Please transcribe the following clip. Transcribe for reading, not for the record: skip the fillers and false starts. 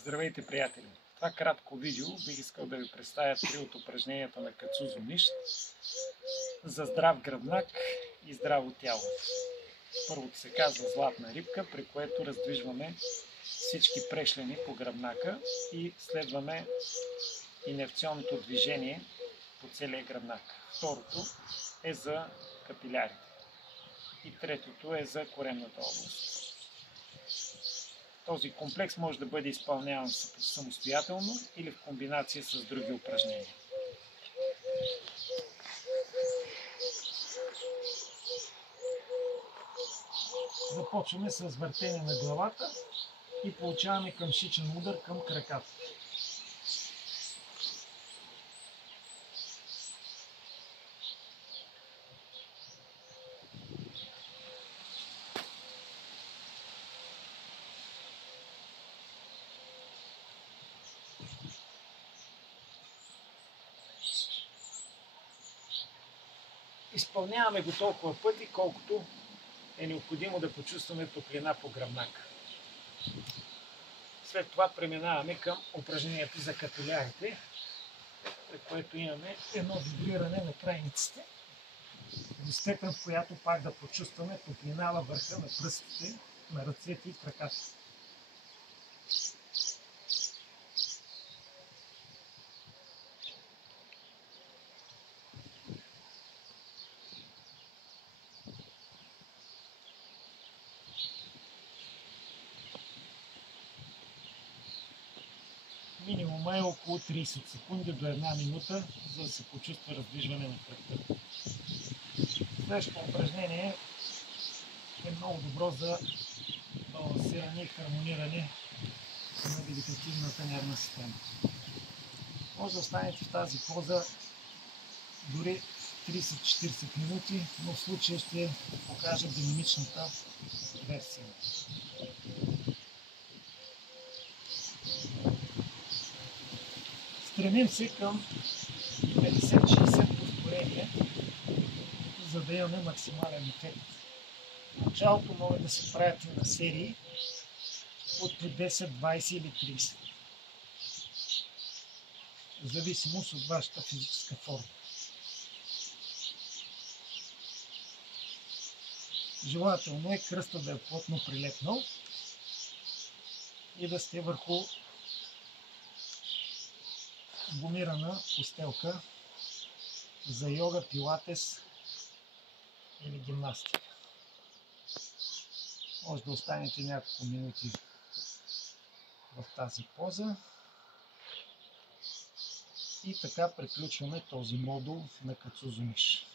Здравейте, приятели! В това кратко видео бих искал да ви представя 3 от упражненията на Кацузо Мишт за здрав гръбнак и здраво тяло. Първото се казва златна рибка, при което раздвижваме всички прешлени по гръбнака и следваме инерционното движение по целия гръбнак. Второто е за капилярите и третото е за коремната област. Този комплекс може да бъде изпълняван самостоятелно или в комбинация с други упражнения. Започваме с въртене на главата и получаваме къмшичен удар към краката. Изпълняваме го толкова пъти, колкото е необходимо да почувстваме топлина по гръбнака. След това преминаваме към упражнението за капилярите, при което имаме едно вибриране на крайниците, до степен, в която пак да почувстваме топлина във върха на пръстите, на ръцете и краката. Минимума е около 30 секунди до 1 минута, за да се почувства раздвижване на кръвта. Следващото упражнение е много добро за балансиране и хармониране на вегетативната нервна система. Може да останете в тази поза дори 30-40 минути, но в случая ще покажа динамичната версия. Стремим се към 50-60 повторения, за да имаме максимален ефект. В началото могат да се правят и на серии от по 10, 20 или 30. В зависимост от вашата физическа форма. Желателно е кръста да е плътно прилепнал и да сте върху гумирана постелка за йога, пилатес или гимнастика. Може да останете няколко минути в тази поза и така приключваме този модул на Кацузо Мишт.